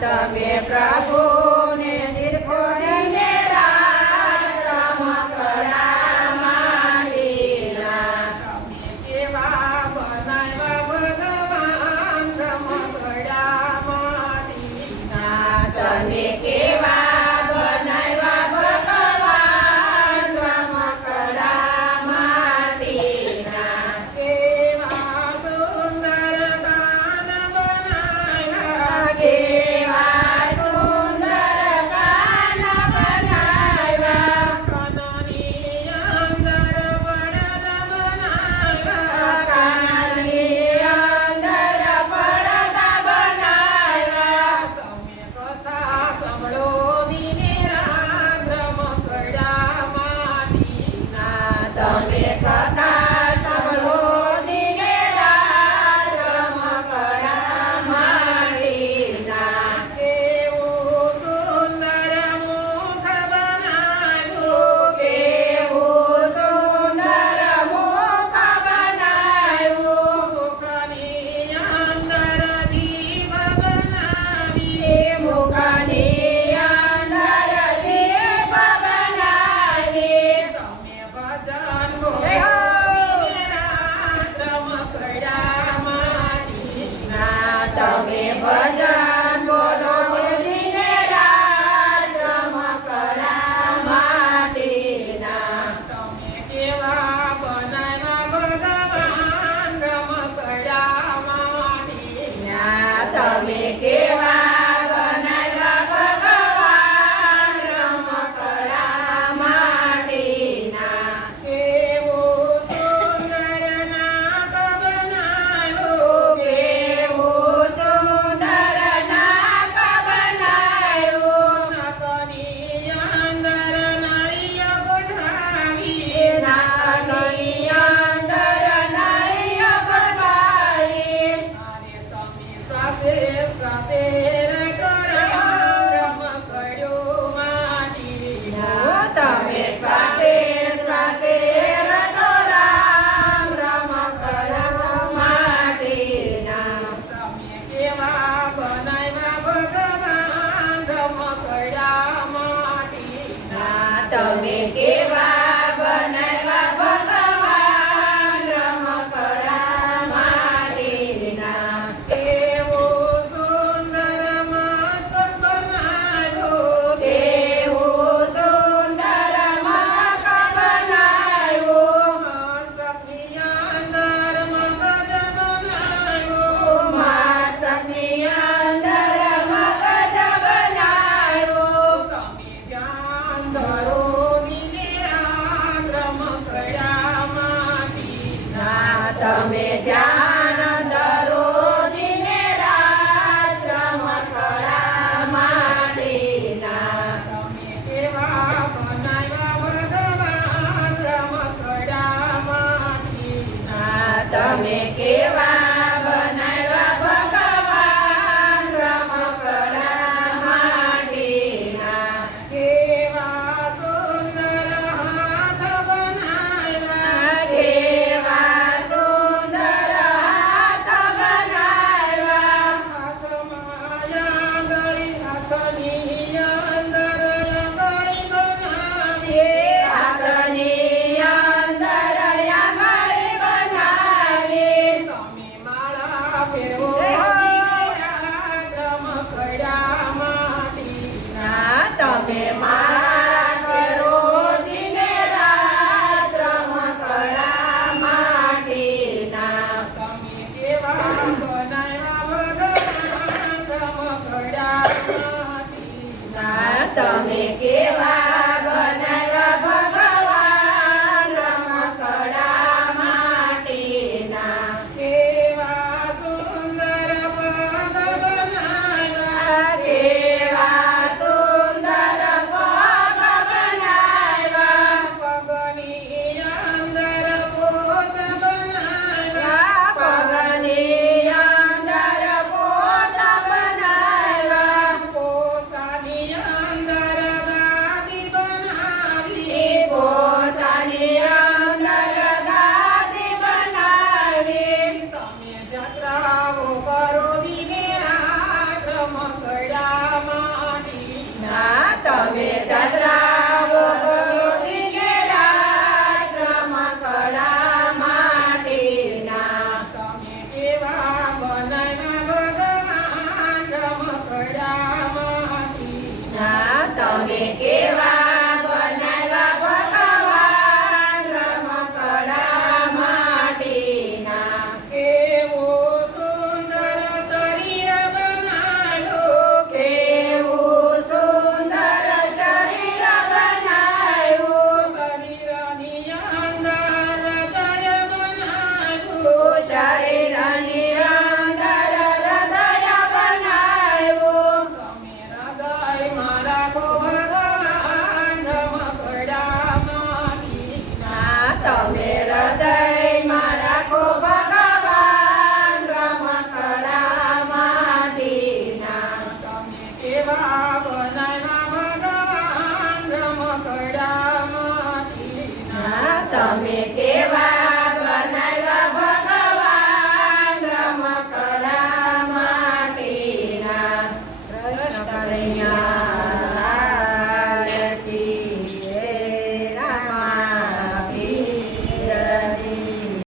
તમે પ્રભુને નિર્ખોડીને રાજ રમકડા માંડીના. તમે કેવા બનાવ્યા ભગવાન રમકડા માંડીના. તમે કેવા બનાવ્યા ભગવાન રમકડા માંડીના. કેવા સુંદર કાન બનાવ્યા. કેવા સુંદર કાન બનાવ્યા. કાનની અંદર બળદ બનાવ્યા. કાનની અંદર પડદા બનાવ્યા. તમે કથા સાંભળો દિને રાત રમકડા માંડીના. તમે કથા સાંભળો દિને રાત રમકડા માંડીના. કેવું સુંદર મુખ બનાવ્યું. કેવું સુંદર મુખ બનાવ્યું. મુખની અંદર જીભ બનાવી. એ મુખની અંદર જીભ બનાવી. તમે ભજન બોલો જય હો! દિને રાત રમકડા માંડીના. તમે ભજન બોલો દિને રાત રમકડા માંડીના. તમે કેવા બનાવ્યા ભગવાન રમકડા માંડીના. તમે કેવા બનાવ્યા ભગવાન રમકડા માંડીના. કેવું સુંદર નાક બનાવ્યું. કેવું સુંદર નાક બનાવ્યું. નાકની અંદર નળીઓ ગોઠવી. નાકની અંદર નળીઓ બનાવી. અરે તમે સાસે સાસે રટોરા રમકડ્યું માંડીના. તમે શ્વાસે શ્વાસે રટો રામ રમકડા માંડીના. તમે કેવા બનાવ્યા ભગવાન રમકડા માંડીના. તમે કેવા બનાવ્યા ભગવાન રમકડા માંડીના. કેવું સુંદર મસ્તક બનાવ્યું. કેવું સુંદર મસ્તક બનાવ્યું. મસ્તકની અંદર મગજ બનાવ્યું. મસ્તકની અંદર મગજ બનાવ્યું. તમે ધ્યાન ધરો દિને રાત રમકડા માંડીના. તમે ધ્યાન ધરો દિને રાત રમકડા માંડીના. તમે કેવા બનાવ્યા ભગવાન રમકડા માંડીના. તમે કેવા બનાવ્યા ભગવાન રમકડા માંડીના. કેવા સુંદર હાથ બનાવ્યા. કેવા સુંદર હાથ બનાવ્યા. હાથમાં આંગળી, હાથની અંદર આંગળી બનાવી. હાથની અંદર આંગળી બનાવી. તમે માળા ફેરવો જય હો! દિને રાત રમકડા માંડીના. તમે મારા કરો દિને રાત રમકડા માંડીના. તમે કેવા બનાવ્યા ભગવાન રમકડા માંડીના. તમે કેવા બનાવ્યા ભગવાન રમકડા માંડીના. કેવા સુંદર પગ બનાવ્યા. કેવા સુંદર પગ બનાવ્યા. પગની અંદર પોચ બનાવ્યા. પગની અંદર પોછ બનાવ્યા. પોસાની અંદર ગાદી બનાવી. પોછાની અંદર ગાદી બનાવી. તમે જાત્રાઓ કરો દિને રાત રમકડા તમે ચંદ્રાવો ગોરી કે રાત રમકડા માટીના તમે કેવા બનાવ્યા ભગવાન રમકડા માટીના. તમે કેવા બનાવ્યા ભગવાન રમકડા માટીના કેવો સુંદર શરીર બનાવ્યું. કેવું સુંદર શરીર બનાવ્યું શરીરની અંદર હૃદય બનાવ્યું. શરીરની અંદર હૃદય બનાવ્યું તમે હૃદય મારા કો ભગવાન રમકડા માટીના. તમે હૃદયમાં રાખો ભગવાન રમકડા માટીના તમે કેવા બનાવ્યા ભગવાન રમકડા માટીના. તમે કેવા